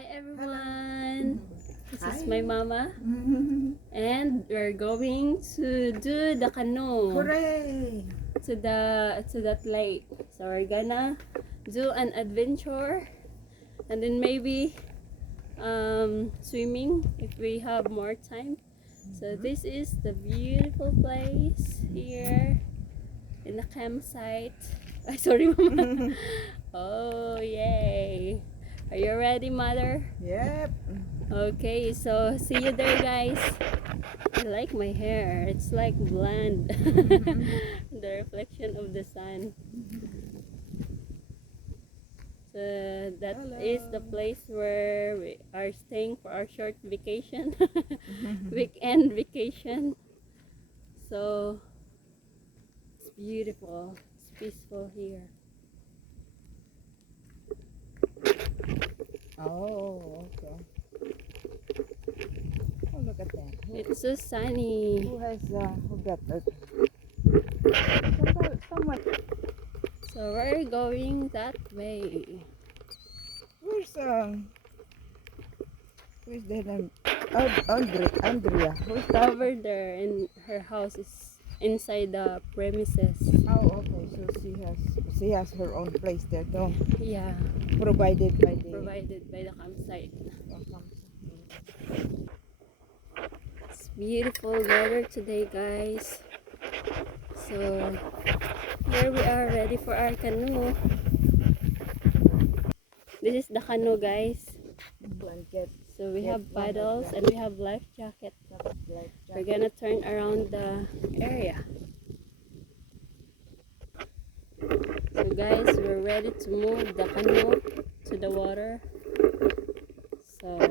Hi everyone. This is Hi. my mama and we're going to do the canoe Hooray! to that lake. So we're gonna do an adventure and then maybe swimming if we have more time. So this is the beautiful place here in the campsite. Ay, sorry mama. Oh yay. Are you ready, mother? Yep. Okay, so see you there, guys. I like my hair. It's like blonde. The reflection of the sun. So that is the place where we are staying for our short vacation. Weekend vacation. So it's beautiful. It's peaceful here. Oh, okay. Oh, look at that. It's so sunny. Who got that? Someone. So we're going that way. Who's the name? Andrea. Who's that? Over there, and her house is inside the premises. Oh, okay. So she has her own place there, though. Yeah, Provided by the. provided by the campsite. It's beautiful weather today, guys. So here we are ready for our canoe. This is the canoe, guys. Blanket. So we Get have one of paddles them. and we have life jacket. Like We're gonna turn around the area. So guys, we're ready to move the canoe to the water. So let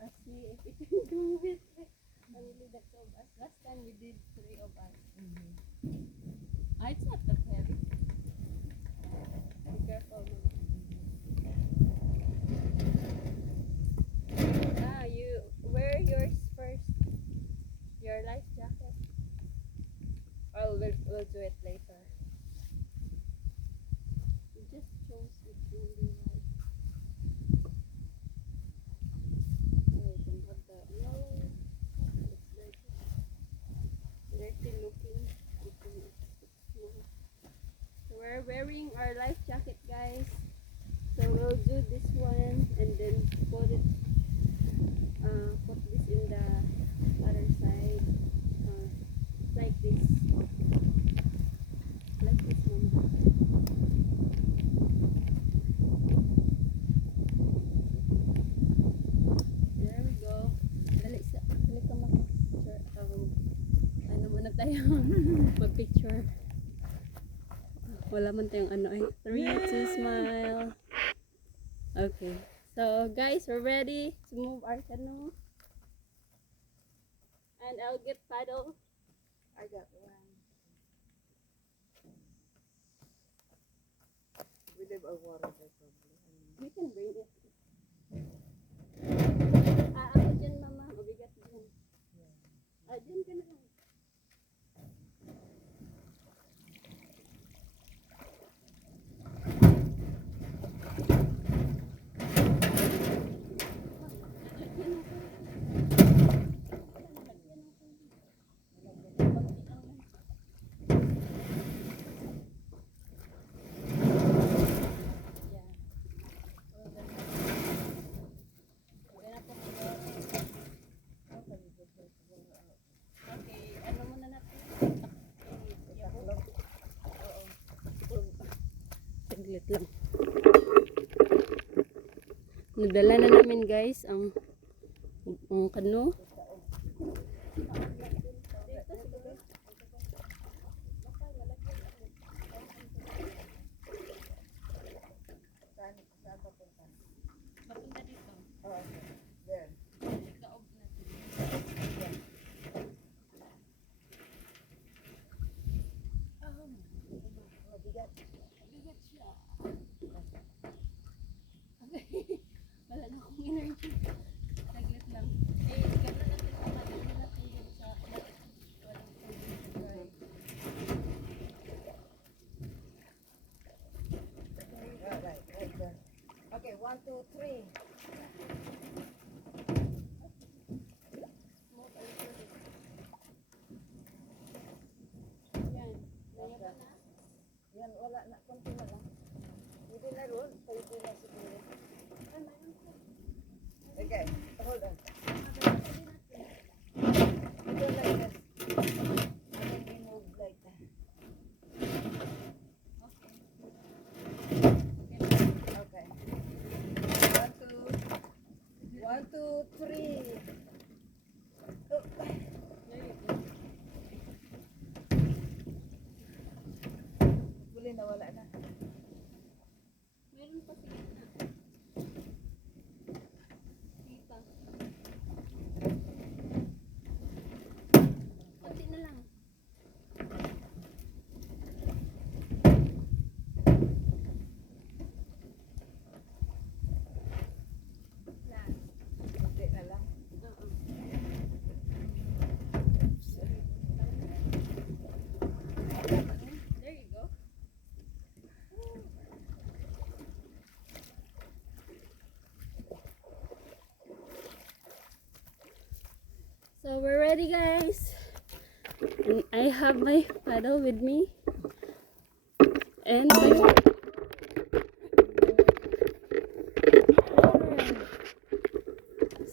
us see if we can do it. Only the two of us. Last time we did 3 of us. Ah, it's not that heavy. Be careful. Ah, you wear yours first. Your life jacket. Oh, we'll do it later. You just chose which one you like. Oh, you can have the no. It's dirty. Dirty looking. It's small. So we're wearing our life jacket, guys. So we'll do this one and then put it. Put this in the other side. Like this. Like this, mama. There we go. Dali ka mag-picture. Ano muna tayo? Mag-picture. Wala man tayong ano eh. 3, 2, smile. Okay. So guys, we're ready to move our canoe. And I'll get paddle. I got one. We live a water there probably. We can bring it. Ako dyan, mama. Mabigat dyan. Dyan ka na lang. Okay, ano muna natin? Saglit lang. Nadala na namin, guys, ang canoe. Papunta dito. Oh, there. Ikaob natin. Bigat siya. Wala na akong energy. Saglit lang. Gano'n natin ang madali natin yun sa walang tubig. Alright. 1, 2, 3. Move a little bit. Yan. Nalaba na. Yan, wala na. Kunti na lang. Pwede na ron. Pwede na siguro. Ay, mayroon pa. Okay, hold on. Ito like this. And then we move like that. Okay. 1, 2, 3. Oh. There you go. Huli na, wala na. Meron pa sa gitna. Dito. Konti na lang. Yan. Kunti na lang. Oo. There you go. So we're ready, guys. And I have my paddle with me. And my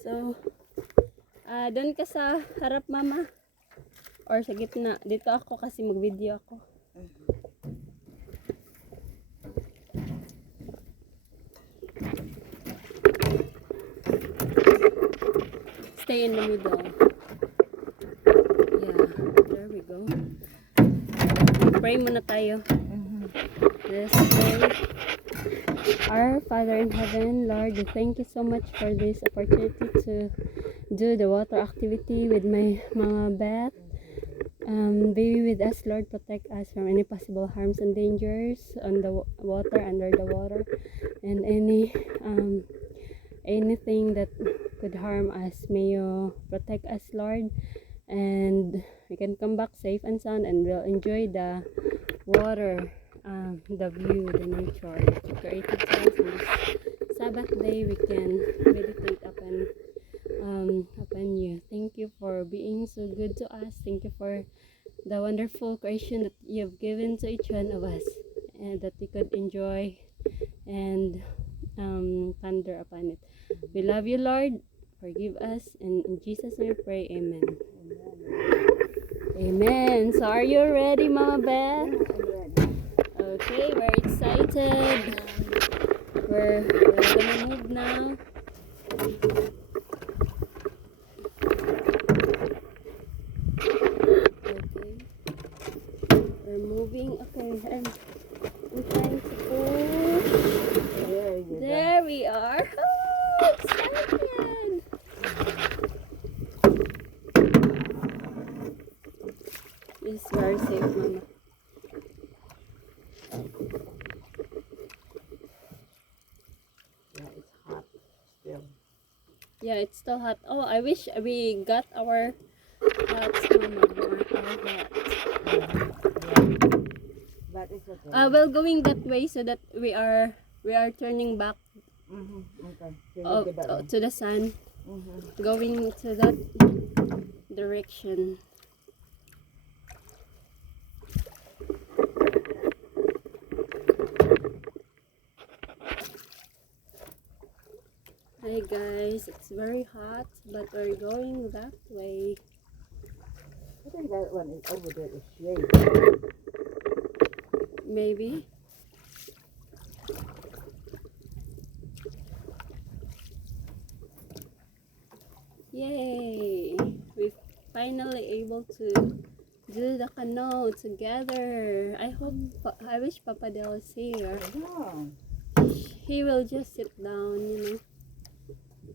so doon ka sa harap, mama. Or sa gitna. Dito ako kasi mag-video ako. Stay in the middle. Yeah, there we go. Pray muna tayo. Let's pray. Our Father in heaven, Lord, we thank you so much for this opportunity to do the water activity with my Mama Beth. Be with us, Lord. Protect us from any possible harms and dangers on the water, under the water, and anything that could harm us. May you protect us, Lord, and we can come back safe and sound, and we'll enjoy the water, the view, the nature that you created to us. On this Sabbath day, we can meditate upon you. Thank you for being so good to us. Thank you for the wonderful creation that you have given to each one of us, and that we could enjoy and ponder upon it. We love you, Lord. Forgive us, and in Jesus' name we pray. Amen. Amen. So are you ready, Mama Beth? Okay, we're excited. We're gonna move now. Okay, we're moving. Okay, I'm trying to push. There we are. Oh, excited! It's very safe, Mama. Yeah, it's hot still. Yeah, it's still hot. Oh, I wish we got our hats, Mama. Our hat. But it's okay. Well, going that way so that we are turning back Okay. So to the sun, going to that direction. Hi guys, it's very hot, but we're going that way. I think that one is over there is shade. Maybe. Yay! We're finally able to do the canoe together. I wish Papa Del is here. Yeah. He will just sit down,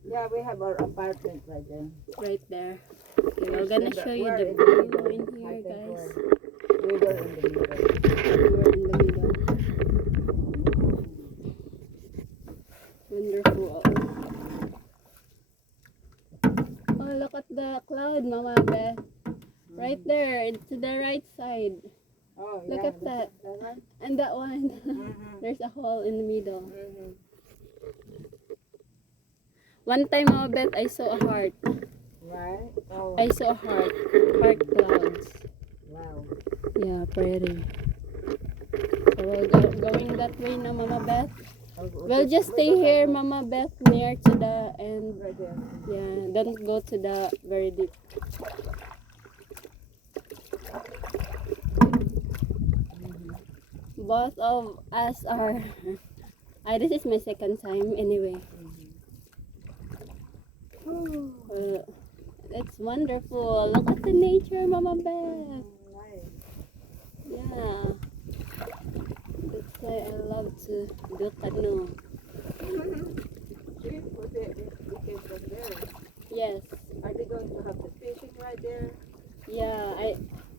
Yeah, we have our apartment right there. right there. Okay, we're gonna show you We're the in the view middle. in I here, think guys. we were in the middle. We're in the middle. Wonderful. Oh, look at the cloud, Mama Beth. Right there, to the right side. Oh, Look yeah, at that. That one? And that one. There's a hole in the middle. One time, Mama Beth, I saw a heart. Right? Oh, I saw a heart. Heart clouds. wow. Yeah, pretty. So we'll going that way now, Mama Beth. We'll just stay here, Mama Beth, near to the end. Right there. Yeah, don't go to the very deep. Both of us are. This is my second time anyway. It's wonderful. Look at the nature, Mama Beth. Nice. Yeah. That's why I love to do canoe. See, was it? We came from there. Yes. Are they going to have the fishing right there? Yeah,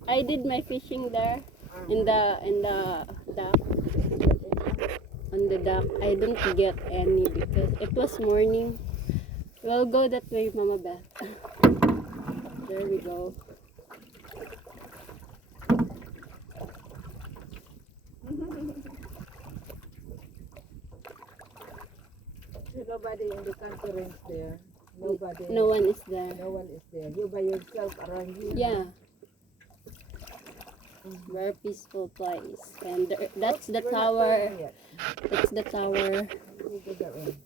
I did my fishing there in the dock. On the dock. I didn't get any because it was morning. We'll go that way, Mama Beth. There we go. So nobody in the conference there. Nobody. No one is there. No one is there. You by yourself around here. Yeah. Very peaceful place. And that's the We're not tower. going yet. That's the tower. We go that way.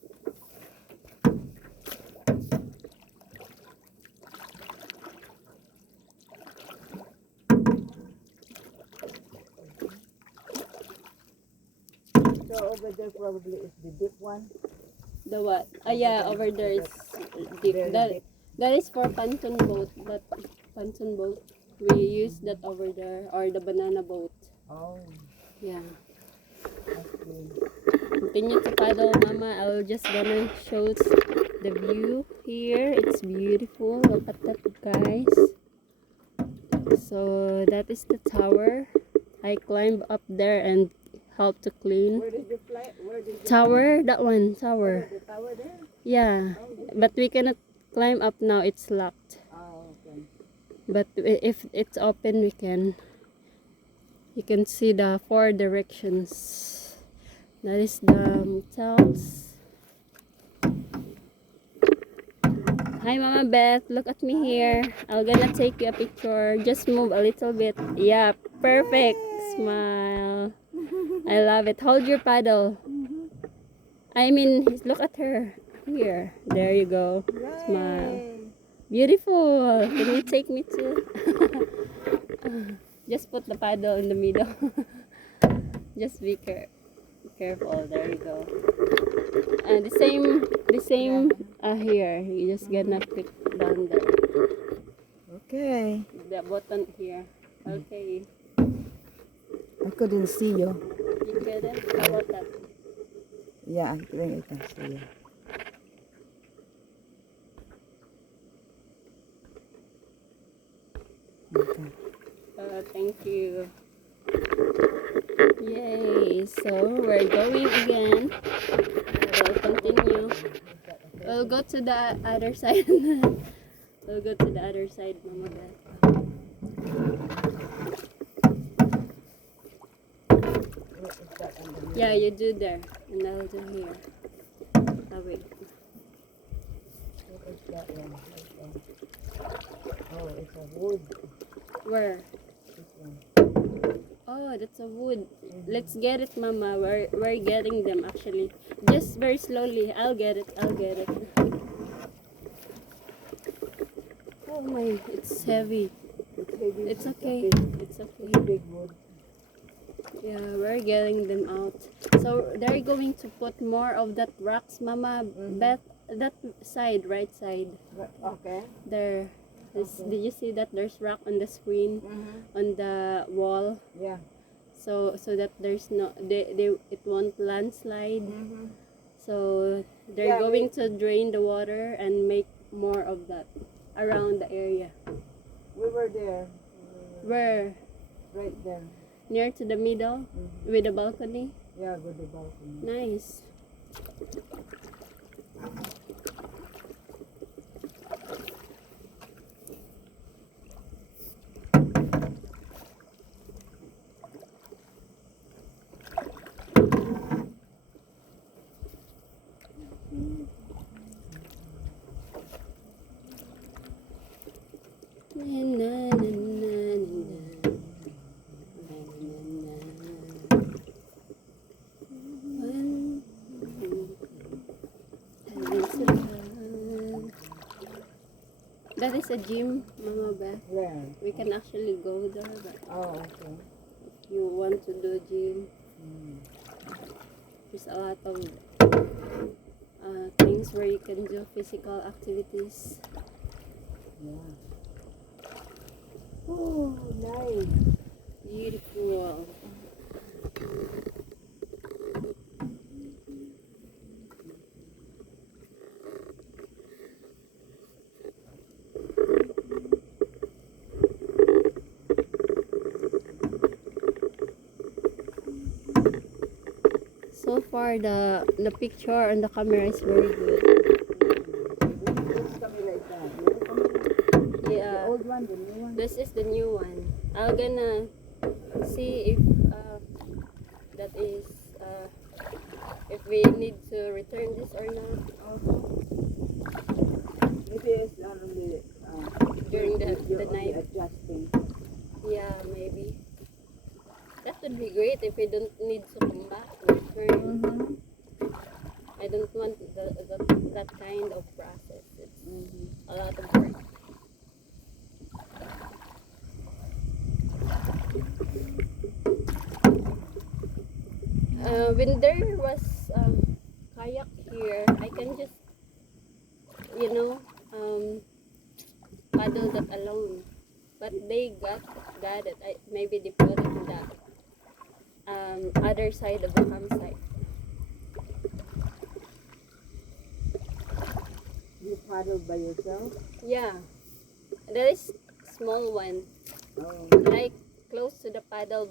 So over there probably is the deep one. The what? Oh yeah, over there is deep. Very That deep. that is for pontoon boat. That pontoon boat. We use that over there, or the banana boat. Oh, Yeah. I see. Continue to paddle, Mama. I'll just gonna show the view here. It's beautiful. Look at that, guys. So that is the tower. I climbed up there and helped to clean. Where did you fly? Where did you Tower, that one, tower. the tower there? Yeah, but we cannot climb up now. It's locked. Oh, okay. But if it's open, we can. You can see the four directions. That is the motels. Hi, Mama Beth. Look at me here. I'm gonna take you a picture. Just move a little bit. Yeah, perfect. Smile. I love it. Hold your paddle. I mean, look at her. Here. There you go. Smile. Beautiful. Can you take me too? Just put the paddle in the middle. Just be careful. There you go. And the same here. You just gonna click down there. Okay. The button here. Okay. I couldn't see you. You get it? How about that? Yeah, I think I can see you. Okay. Thank you. Yay! So we're going again. We'll continue. We'll go to the other side. We'll go to the other side, Mama Beth. What is that on the Yeah, you do there, and I'll do here. Oh wait. What is that one? Oh, it's a wood. Where? This one. Oh, that's a wood. Let's get it, Mama. We're getting them actually. Just very slowly. I'll get it. I'll get it. Oh my, it's heavy. It's heavy. It's okay. It's okay. It's a big wood. Yeah, we're getting them out. So they're going to put more of that rocks, Mama. Beth, that side, right side. Okay. There. Did you see that there's rock on the screen, on the wall? Yeah. So that there's no, it won't landslide. So they're Yeah, going to drain the water and make more of that around the area. We were there. Where? Right there. Near to the middle with the balcony. Yeah, with the balcony. Nice. That is a gym, Mama Beth. Where? We can actually go there, but Oh, okay. if you want to do gym, Mm. there's a lot of things where you can do physical activities. Yeah. Oh, nice. Beautiful. So far, the picture on the camera is very good. Which camera is that? The other camera? The Yeah, old one, the new one? this is the new one. I'm gonna see if that is if we need to return this or not Also, maybe it's only during the you're only night. adjusting. Yeah, maybe. That would be great if we don't need to come back, return. Mm-hmm. I don't want that kind of process. It's Mm-hmm. a lot of work. When there was kayak here, I can just, you know, paddle that alone. But they got it. Maybe they put it in the other side of the campsite. You paddle by yourself? Yeah, that is small one, Oh. like close to the paddle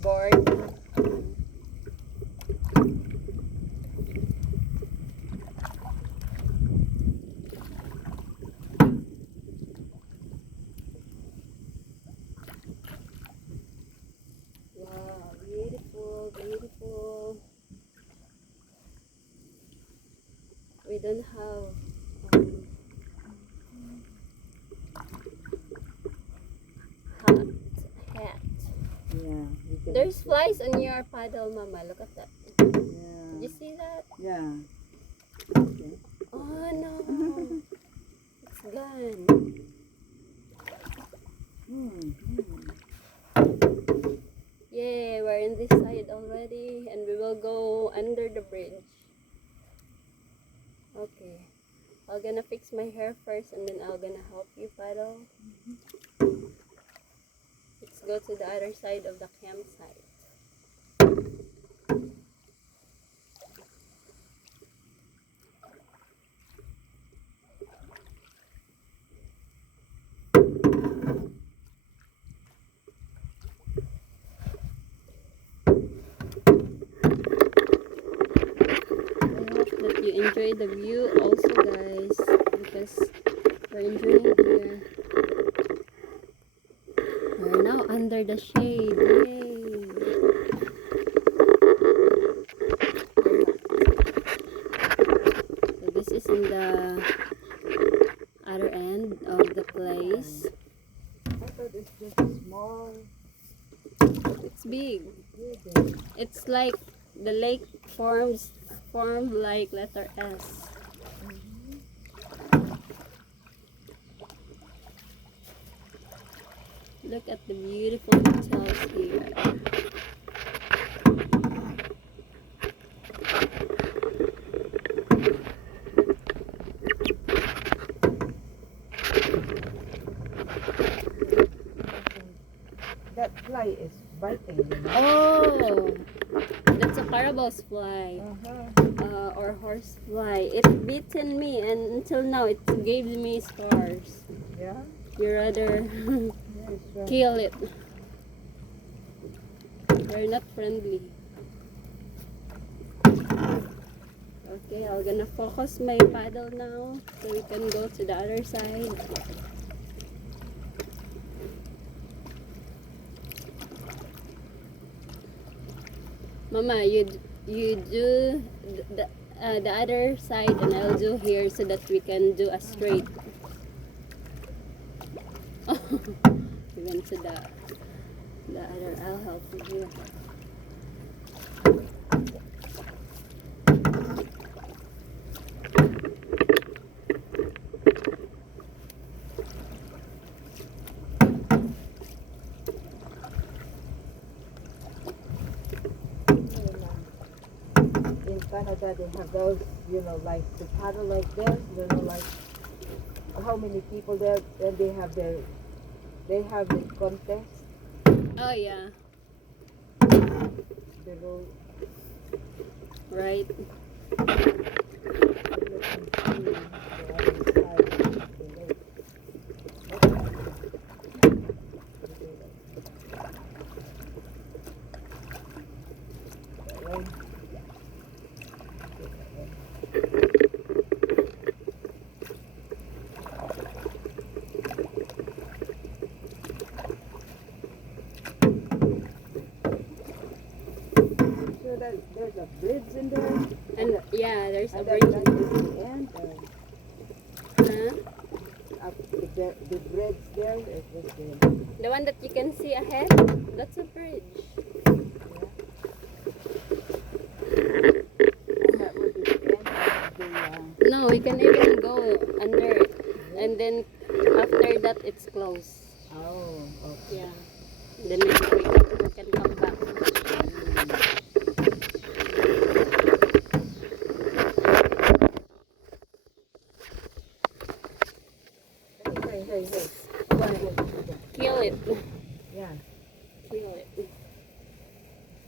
board. Wow, beautiful, beautiful. We don't have hat. Hat. Yeah. You can There's flies on your paddle, Mama. Look at that. Yeah. Did you see that? Yeah. Okay. Oh no, it's gone. Yay, we're in this side already, and we will go under the bridge. Okay, I'm gonna fix my hair first, and then I'm gonna help you paddle. Let's go to the other side of the campsite. I hope that you enjoy the view also, guys, because we're enjoying here. We're now under the shade. Yay! So this is in the other end of the place. I thought it's just a small. It's big. Big. It's like the lake formed like letter S. Look at the beautiful details here. That fly is biting, you know. Oh, that's a carabao's fly. Or horse fly. It bitten me, and until now it gave me scars. Yeah. You rather Yeah, sure. kill it. They're not friendly. Okay, I'm gonna focus my paddle now so we can go to the other side. Mama, you do the other side, and I'll do here so that we can do a straight. We went to the other. I'll help you here. in Canada they have those, you know, like the paddle like this, you know, like how many people there, and they have the contest, Oh yeah, the road. right. So that there's a bridge in there, And yeah, there's a and bridge. that is the end. Huh? The bridge there, it was the, The one that you can see ahead, that's a bridge. and that was the end of the, No, we can even go under it, and then after that it's closed. oh, okay. Yeah. Then we can come back. Hey. What? Kill it. Yeah, Kill it.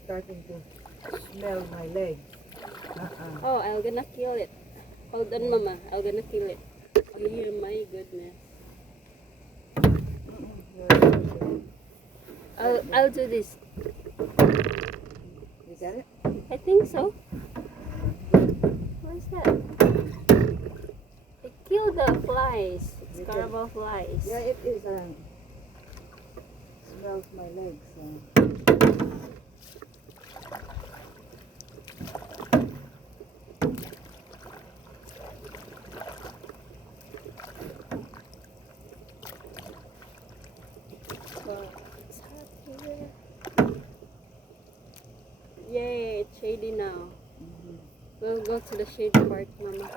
starting to smell my legs. Oh, I'm gonna kill it. Hold on, Mama. I'm gonna kill it. Oh, my goodness. I'll do this. You got it? I think so. What's that? It killed the flies. It's scarable flies. Yeah, it is. Smells my legs. So, it's hot here. Yay, it's shady now. We'll go to the shady part, Mama.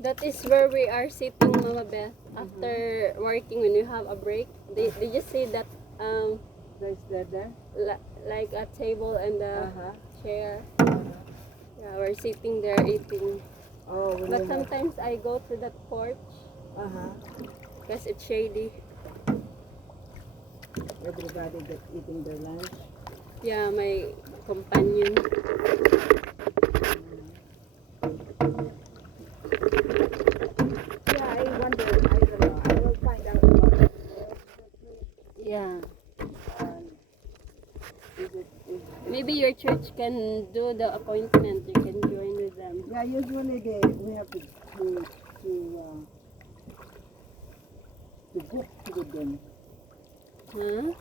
That is where we are sitting, Mama Beth. After working, when you have a break, did you see that There's that there? like a table and a chair? Yeah, we're sitting there eating. Oh, But sometimes I go to that porch because it's shady. Everybody that's eating their lunch. Yeah, my companion. Yeah, I wonder. I don't know. I will find out about it. Yeah. Is Maybe your church can do the appointment. You can join with them. yeah, usually we have to book with them. Huh?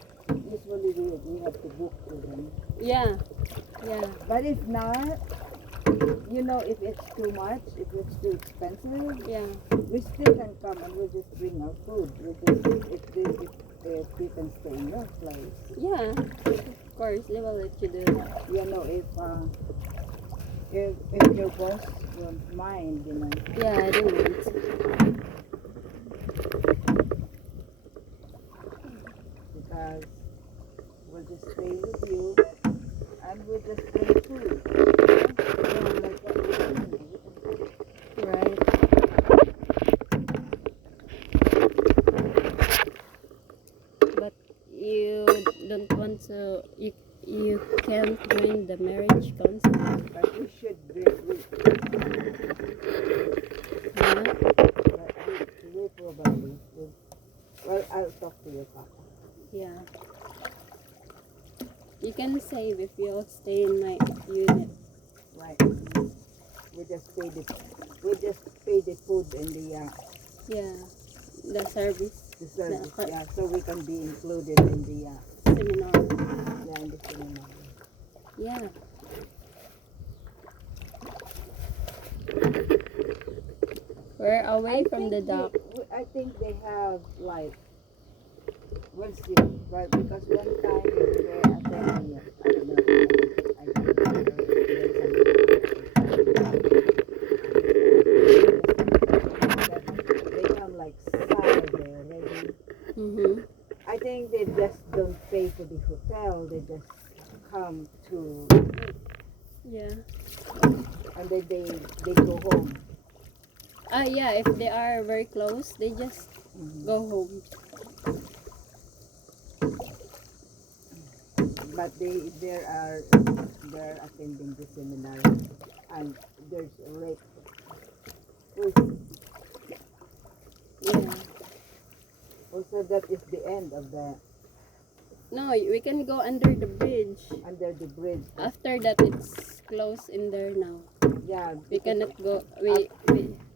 Usually we have to book with them. Yeah. Yeah. But if not, you know, if it's too much, if it's too expensive, Yeah. we still can come and we'll just bring our food. If we can stay in your place. Yeah. Of course, they will let you do that. You know, if your boss won't mind, you know. Yeah, I don't want to. Because we'll just stay with you and we'll just bring food. Like what we're doing. Right. But you don't want to. You can't join the marriage council. But we should bring Huh? but we probably will. Well, I'll talk to your papa. Yeah. You can save if you'll stay in my unit. Right. We just pay the food and the Yeah. The service. service, The yeah, so we can be included in the seminar. in the seminar. Yeah. We're away from the dock. I think they have like, we'll see. But because one time we were attending it, I don't know. I don't remember. They have like salad there already. Mm-hmm. I think they just don't pay for the hotel. They just come to Yeah. and then they go home. Yeah, if they are very close, they just go home. But they're attending the seminar and there's a lake. Yeah. Also that is the end of the No, we can go under the bridge. under the bridge. After that, it's closed in there now. Yeah, We cannot go.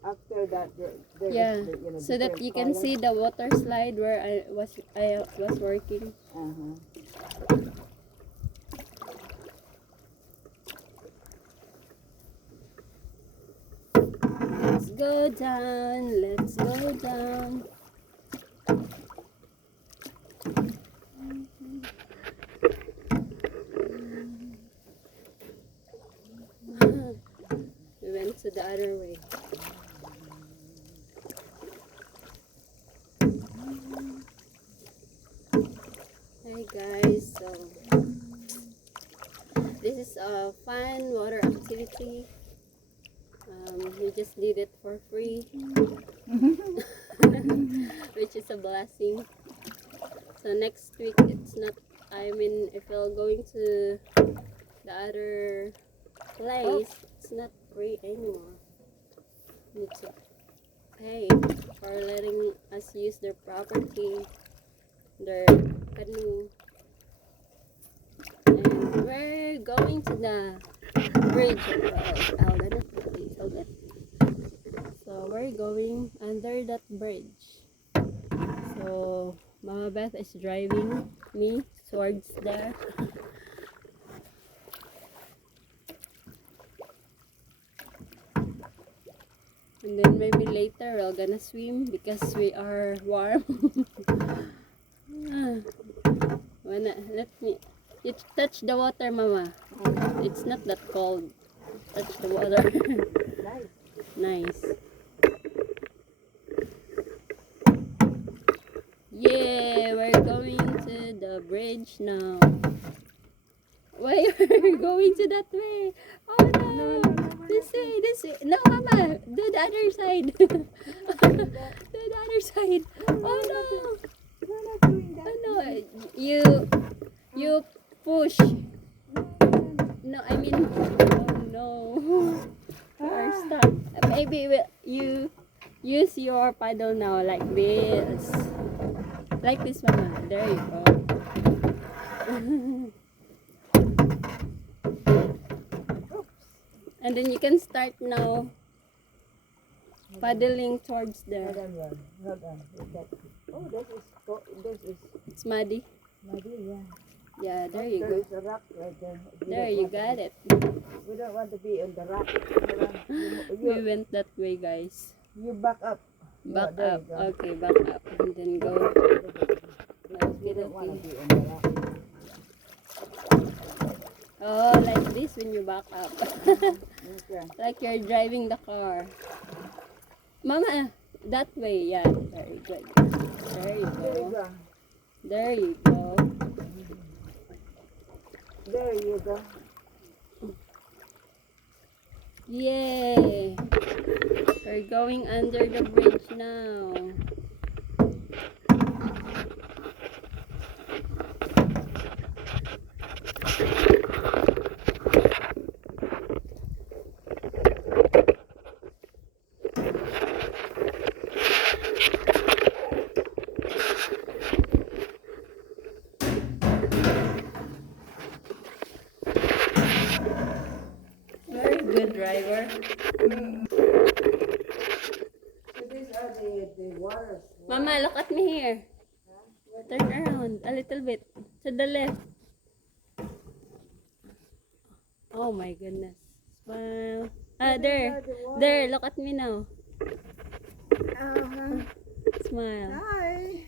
after that there Yeah, is the, so that you can see the water slide where I was working. Uh-huh. Let's go down. Let's go down. We went to the other way. Hi guys, so this is a fun water activity. We just did it for free, which is a blessing. So next week it's not. I mean, if you're going to the other place, it's not free anymore. You need to pay for letting us use their property, their canoe. And we're going to the bridge. So we're going under that bridge. So Mama Beth is driving me towards there. And then maybe later we're gonna swim because we are warm. Let me. You touch the water, Mama. It's not that cold. Touch the water. Nice. Nice. Yeah, we're going to the bridge now. Why are you going to that way? Oh no! This way. No, Mama, do the other side. Do the other side. Oh no! We're not doing that. Oh no! You push. No, I mean, oh no. We are stuck. Maybe you use your paddle now like this. Like this, Mama. There you go. And then you can start now paddling towards there. Hold on. Oh, this is It's muddy. muddy, yeah. Yeah, there you There go. is a rock right there. There, you got it. We don't want to be on the rock. We went that way, guys. You back up. Back there up. you go. Okay, back up. And then go. Because we don't want to be on the rock. Oh, like this when you back up. Okay. Like you're driving the car. Mama, that way. Yeah, very good. There you There you go. go. There you go. There you go. Yay! We're going under the bridge now. Very good driver. So these are the waters. Mama, look at me here. Turn around a little bit to the left. Oh my goodness. Smile. There. There, look at me now. Uh-huh. smile. Hi.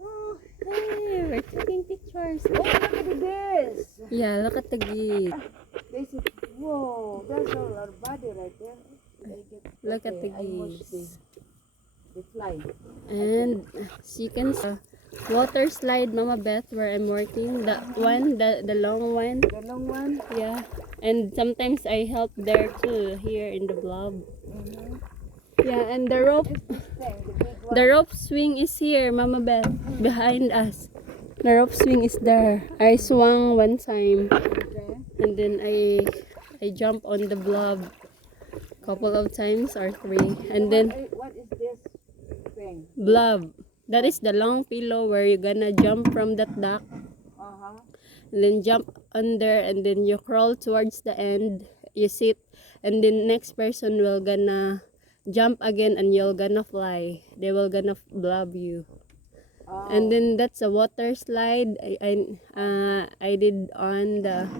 Oh, Hey, we're taking pictures. oh, look at this. Yeah, look at the geese. This is, whoa, there's a lot of body right there. Look at the I watch geese. the fly. And she can water slide, Mama Beth, where I'm working. The one, the long one. The long one. Yeah. And sometimes I help there too, here in the blob. Mm-hmm. Yeah, and the rope. This thing, the big one. The rope swing is here, Mama Beth, behind us. The rope swing is there. I swung one time, Okay. and then I jump on the blob couple of times or 3, and then What is this thing? blob. That is the long pillow where you're gonna jump from that dock, Uh-huh. and then jump under, and then you crawl towards the end. You sit, and then next person will gonna jump again, and you're gonna fly. They will gonna blob you. Oh. And then that's a water slide. I did on the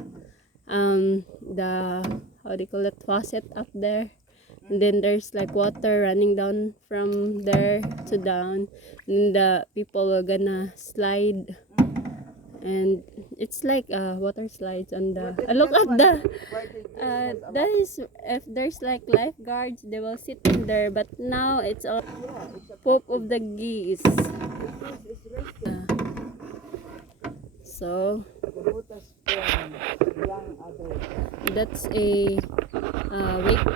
how do you call it, faucet up there, and then there's like water running down from there to down, and the people were gonna slide, and it's like water slides on the look at the that is, if there's like lifeguards, they will sit in there, but now it's all poop of the geese. So that's a wake.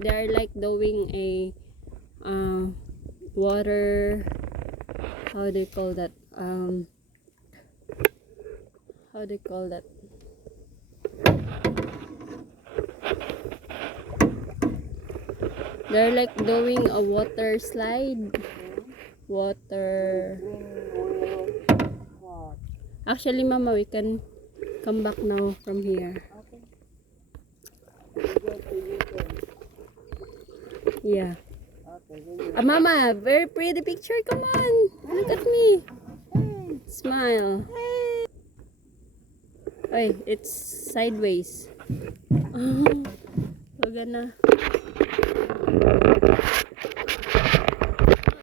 They're like doing a water, how do you call that, how do you call that, they're like doing a water slide, water. Actually, Mama, we can come back now from here. Yeah. Mama, very pretty picture. Come on, look at me. Smile. Hey, it's sideways. We're gonna